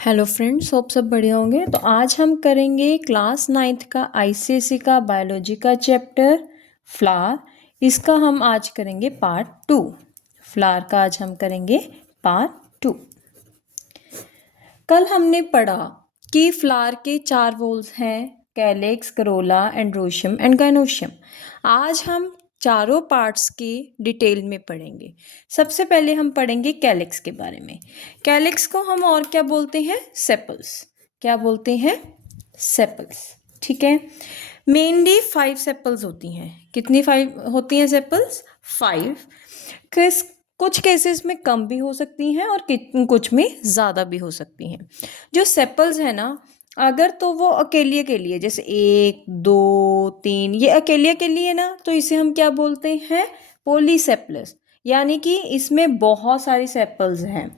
Hello friends, hope सब बढ़िया होंगे। तो आज हम करेंगे क्लास 9th का आईसीएसई का बायोलॉजी का चैप्टर फ्लावर। इसका हम आज करेंगे पार्ट 2। फ्लावर का आज हम करेंगे पार्ट 2। कल हमने पढ़ा कि फ्लावर के 4 वॉल्स हैं, calyx, Corolla, androecium and gynoecium. आज हम चारों पार्ट्स की डिटेल में पढ़ेंगे। सबसे पहले हम पढ़ेंगे कैलेक्स के बारे में। कैलेक्स को हम और क्या बोलते हैं? सेपल्स। क्या बोलते हैं? सेपल्स। ठीक है। मेनली 5 सेपल्स होती हैं। कितनी 5 होती हैं सेपल्स? 5। कुछ केसेस में कम भी हो सकती हैं और कुछ में ज़्यादा भी हो सकती हैं। जो सेपल्स है ना, अगर तो वो अकेले के लिए, जैसे 1 2 3, ये अकेले के लिए ना, तो इसे हम क्या बोलते हैं? पॉलीसेपलस। यानी कि इसमें बहुत सारी सेपल्स हैं।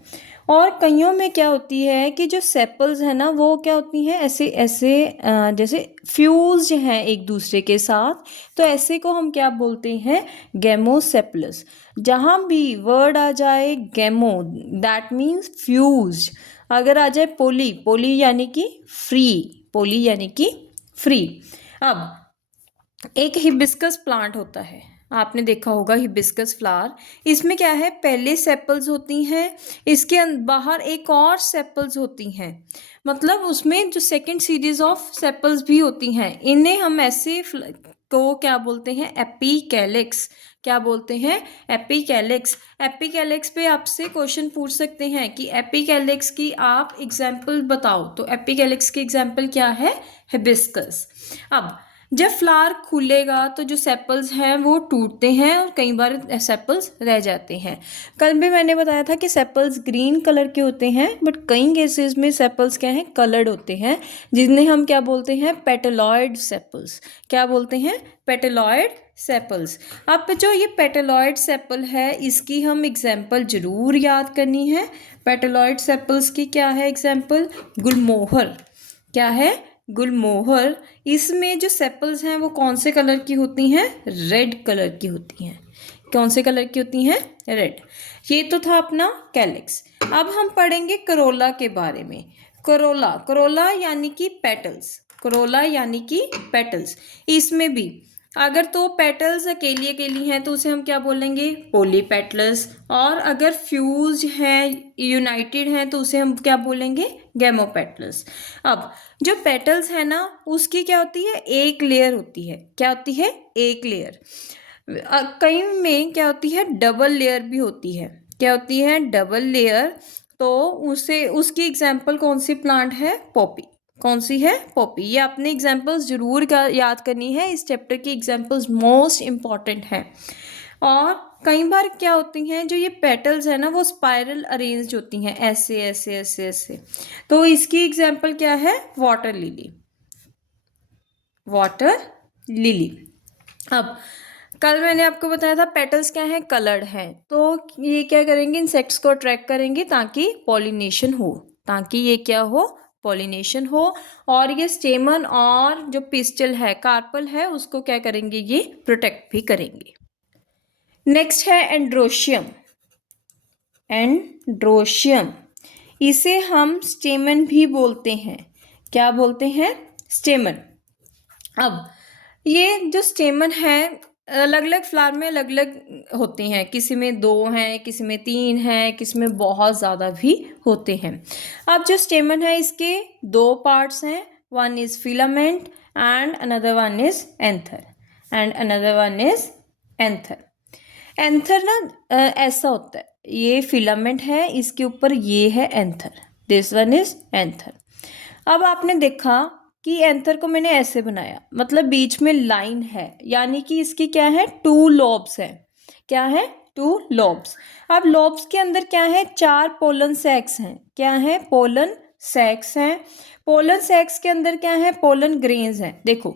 और कईयों में क्या होती है कि जो सेपल्स है ना, वो क्या होती हैं, ऐसे ऐसे जैसे फ्यूज्ड हैं एक दूसरे के साथ। तो ऐसे को हम क्या बोलते हैं? गेमोसेपलस। जहाँ भी वर्ड आ जाए गेमो, दैट मीन्स फ्यूज्ड। अगर आ जाए पोली, पोली यानी कि फ्री, पोली यानी कि फ्री। अब एक हिबिस्कस प्लांट होता है, आपने देखा होगा हिबिस्कस फ्लावर। इसमें क्या है? पहले सेपल्स होती हैं, इसके बाहर एक और सेपल्स होती हैं, मतलब उसमें जो सेकंड सीरीज ऑफ सेपल्स भी होती हैं। इन्हें हम ऐसे को क्या बोलते हैं? एपिकैलिक्स। क्या बोलते हैं? एपिकैलिक्स। एपिकैलिक्स पे आपसे क्वेश्चन पूछ सकते हैं कि एपिकैलिक्स की आप एग्जाम्पल बताओ। तो एपिकैलिक्स की एग्जाम्पल क्या है? हिबिस्कस। अब जब फ्लावर खुलेगा तो जो सेपल्स हैं वो टूटते हैं और कई बार सेपल्स रह जाते हैं। कल भी मैंने बताया था कि सेपल्स ग्रीन कलर के होते हैं, बट कई केसेस में सेपल्स क्या हैं? कलर्ड होते हैं, जिन्हें हम क्या बोलते हैं? पेटेलॉइड सेपल्स। क्या बोलते हैं? पेटेलॉइड सेपल्स। अब जो ये पेटेलॉइड सेपल है, इसकी हम एग्जाम्पल जरूर याद करनी है। पेटेलॉइड सेपल्स की क्या है एग्जाम्पल? गुलमोहर। क्या है? गुलमोहर। इसमें जो सेपल्स हैं वो कौन से कलर की होती हैं? रेड कलर की होती हैं। कौन से कलर की होती हैं? रेड। ये तो था अपना कैलिक्स। अब हम पढ़ेंगे करोला के बारे में। करोला, करोला यानी कि पेटल्स। करोला यानी कि पेटल्स। इसमें भी अगर तो पेटल्स अकेली अकेली हैं तो उसे हम क्या बोलेंगे? पोलीपेटल्स। और अगर फ्यूज हैं, यूनाइटेड हैं, तो उसे हम क्या बोलेंगे? गैमोपेटल्स। अब जो पेटल्स है ना, उसकी क्या होती है? एक लेयर होती है। क्या होती है? एक लेयर। कई में क्या होती है? डबल लेयर भी होती है। क्या होती है? Double layer. तो उसे उसकी एग्जाम्पल कौन सी प्लांट है? पॉपी। कौन सी है? पॉपी। ये आपने एग्जाम्पल्स जरूर याद करनी है। इस चैप्टर की एग्जाम्पल्स मोस्ट इंपॉर्टेंट है। और कई बार क्या होती हैं, जो ये पेटल्स है ना, वो स्पाइरल अरेंज्ड होती हैं, ऐसे ऐसे ऐसे ऐसे। तो इसकी एग्जाम्पल क्या है? Water lily. Water lily. अब कल मैंने आपको बताया था पेटल्स क्या है? कलर्ड है। तो ये क्या करेंगे? इंसेक्ट्स को अट्रैक्ट करेंगे ताकि पॉलिनेशन हो। ताकि ये क्या हो? पॉलिनेशन हो। और ये स्टेमन और जो पिस्टल है, कार्पल है, उसको क्या करेंगे? ये प्रोटेक्ट भी करेंगे। नेक्स्ट है एंड्रोशियम। एंड्रोशियम, इसे हम स्टेमन भी बोलते हैं। क्या बोलते हैं? स्टेमन। अब ये जो स्टेमन है, अलग अलग फ्लावर में अलग अलग होते हैं। किसी में 2 हैं, किसी में 3 हैं, किसी में बहुत ज़्यादा भी होते हैं। अब जो स्टेमन है, इसके 2 पार्ट्स हैं। One is filament and another one is anther. And another one is anther. Anther ना ऐसा होता है, ये फिलामेंट है, इसके ऊपर ये है anther. This one is anther. अब आपने देखा कि एंथर को मैंने ऐसे बनाया, मतलब बीच में लाइन है, यानी कि इसकी क्या है? 2 लॉब्स है। क्या है? 2 लॉब्स। अब लॉब्स के अंदर क्या है? 4 पोलन सैक्स हैं। क्या है? पोलन सैक्स हैं। पोलन सैक्स के अंदर क्या है? पोलन ग्रेन्स हैं। देखो,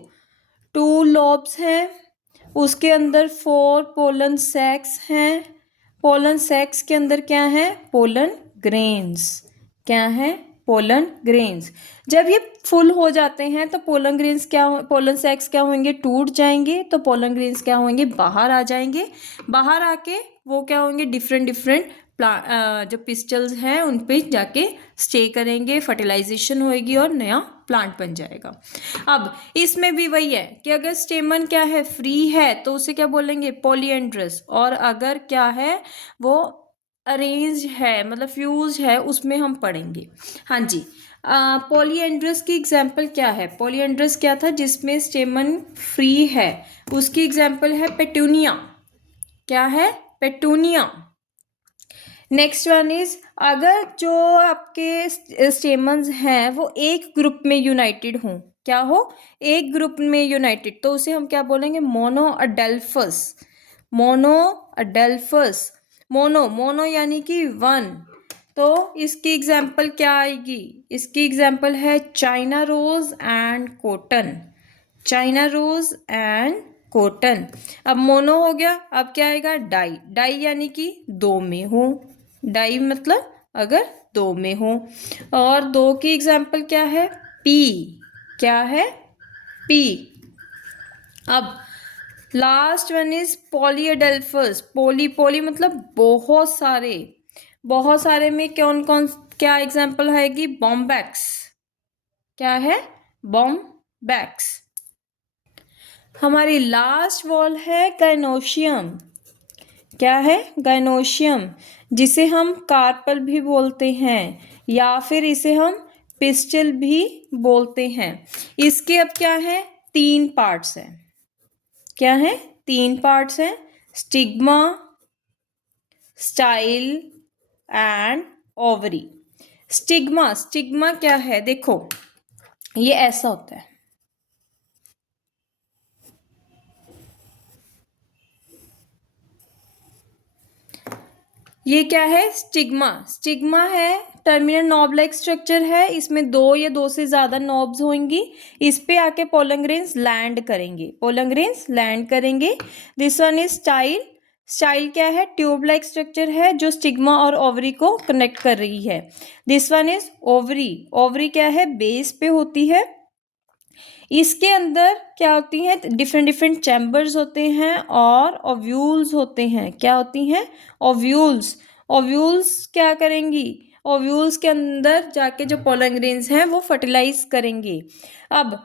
2 लॉब्स हैं, उसके अंदर 4 पोलन सैक्स हैं। पोलन सैक्स के अंदर क्या है? Pollen grains. क्या है? Pollen grains. जब ये फुल हो जाते हैं तो पोलन ग्रेन्स क्या, पोलन सैक्स क्या होंगे? टूट जाएंगे। तो पोलन ग्रेन्स क्या होंगे? बाहर आ जाएंगे। बाहर आके वो क्या होंगे? डिफरेंट डिफरेंट जो पिस्टल्स हैं उन पे जाके स्टे करेंगे, फर्टिलाइजेशन होएगी और नया प्लांट बन जाएगा। अब इसमें भी वही है कि अगर स्टेमन क्या है, फ्री है, तो उसे क्या बोलेंगे, पॉलीएंड्रस। और अगर क्या है, वो अरेंज है, मतलब फ्यूज है, उसमें हम पढ़ेंगे। हाँ जी, पॉलीएंड्रस की एग्जाम्पल क्या है? पॉलीएंड्रस क्या था जिसमें स्टेमन फ्री है, उसकी एग्जाम्पल है पेटूनिया। क्या है? पेटूनिया। नेक्स्ट वन इज, अगर जो आपके स्टेमन्स हैं वो एक ग्रुप में यूनाइटेड हों, क्या हो, एक ग्रुप में यूनाइटेड, तो उसे हम क्या बोलेंगे, मोनोअडेल्फस। मोनोअडेल्फस, मोनो यानी कि वन, तो इसकी एग्जाम्पल क्या आएगी? इसकी एग्जाम्पल है China rose and cotton. China rose and cotton. अब मोनो हो गया, अब क्या आएगा, डाई। डाई यानी कि दो में हो, डाई मतलब अगर दो में हो। और दो की एग्जाम्पल क्या है, पी। क्या है? पी। अब लास्ट वन इज पॉलीएडेल्फस। पॉली मतलब बहुत सारे, बहुत सारे में कौन कौन, क्या एग्जाम्पल आएगी, बॉम्बैक्स। क्या है? बॉम्बैक्स। हमारी लास्ट वॉल है गाइनोशियम। क्या है? गाइनोशियम, जिसे हम कार्पल भी बोलते हैं या फिर इसे हम पिस्टल भी बोलते हैं। इसके अब क्या है, तीन पार्ट्स हैं। क्या है? तीन पार्ट्स हैं, stigma, style and ovary. Stigma, stigma क्या है, देखो ये ऐसा होता है, ये क्या है, स्टिग्मा। स्टिग्मा है टर्मिनल नॉब लाइक स्ट्रक्चर है, इसमें दो या दो से ज्यादा नॉब्स होंगी, इस पे आके पोलन ग्रेन्स लैंड करेंगे, पोलन ग्रेन्स लैंड करेंगे। This one is style. Style क्या है, ट्यूब लाइक स्ट्रक्चर है जो स्टिग्मा और ओवरी को कनेक्ट कर रही है। This one is ovary. Ovary क्या है, बेस पे होती है, इसके अंदर क्या होती हैं, डिफरेंट डिफरेंट चैम्बर्स होते हैं और ओव्यूल्स होते हैं। क्या होती हैं? ओव्यूल्स। ओव्यूल्स क्या करेंगी, ओव्यूल्स के अंदर जाके जो पोलन ग्रेन्स हैं वो फर्टिलाइज करेंगे। अब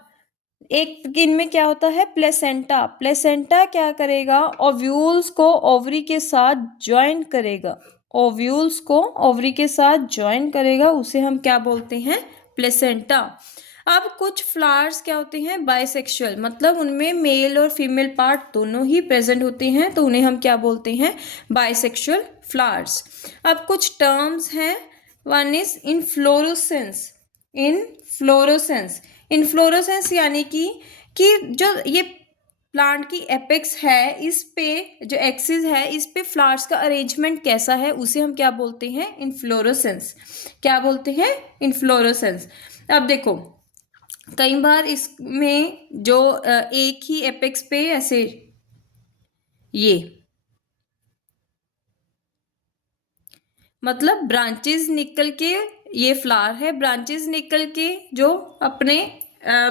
एक इनमें क्या होता है, प्लेसेंटा। प्लेसेंटा क्या करेगा, ओव्यूल्स को ओवरी के साथ ज्वाइन करेगा, ओव्यूल्स को ओवरी के साथ ज्वाइन करेगा, उसे हम क्या बोलते हैं, प्लेसेंटा। अब कुछ फ्लावर्स क्या होते हैं, बाइसेक्सुअल, मतलब उनमें मेल और फीमेल पार्ट दोनों ही प्रेजेंट होते हैं, तो उन्हें हम क्या बोलते हैं, बाइसेक्सुअल फ्लावर्स। अब कुछ टर्म्स हैं, one is inflorescence. Inflorescence, inflorescence यानी कि जो ये प्लांट की एपेक्स है, इस पे जो एक्सिस है, इस पे फ्लावर्स का अरेंजमेंट कैसा है, उसे हम क्या बोलते हैं, इनफ्लोरेसेंस। क्या बोलते हैं, इनफ्लोरेसेंस। अब देखो कई बार इसमें जो एक ही एपेक्स पे ऐसे ये मतलब ब्रांचेस निकल के, ये फ्लावर है, ब्रांचेस निकल के जो अपने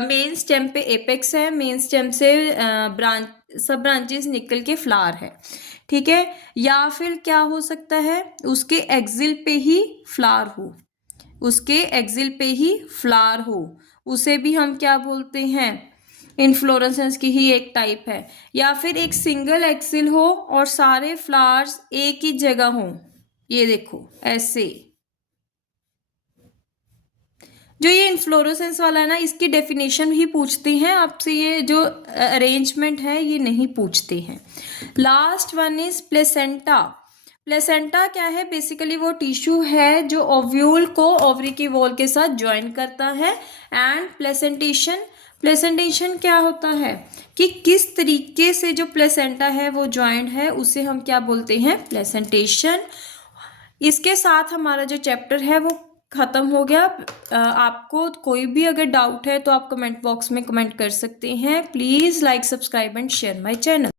मेन स्टेम पे एपेक्स है, मेन स्टेम से ब्रांच, सब ब्रांचेस निकल के फ्लावर है, ठीक है। या फिर क्या हो सकता है, उसके एक्सिल पे ही फ्लावर हो, उसके एक्सिल पे ही फ्लावर हो, उसे भी हम क्या बोलते हैं, इनफ्लोरेसेंस की ही एक टाइप है। या फिर एक सिंगल एक्सिल हो और सारे फ्लावर्स एक ही जगह हों, ये देखो ऐसे। जो ये इन्फ्लोरेसेंस वाला है ना, इसकी डेफिनेशन ही पूछती हैं आपसे, ये जो अरेंजमेंट है ये नहीं पूछते हैं। Last one is placenta. Placenta क्या है, बेसिकली वो टिश्यू है जो ओव्यूल को ओवरी की वॉल के साथ ज्वाइन करता है। एंड प्लेसेंटेशन, प्लेसेंटेशन क्या होता है कि किस तरीके से जो प्लेसेंटा है वो ज्वाइंट है, उसे हम क्या बोलते हैं, प्लेसेंटेशन। इसके साथ हमारा जो चैप्टर है वो ख़त्म हो गया। आपको कोई भी अगर डाउट है तो आप कमेंट बॉक्स में कमेंट कर सकते हैं। Please like, subscribe and share my channel.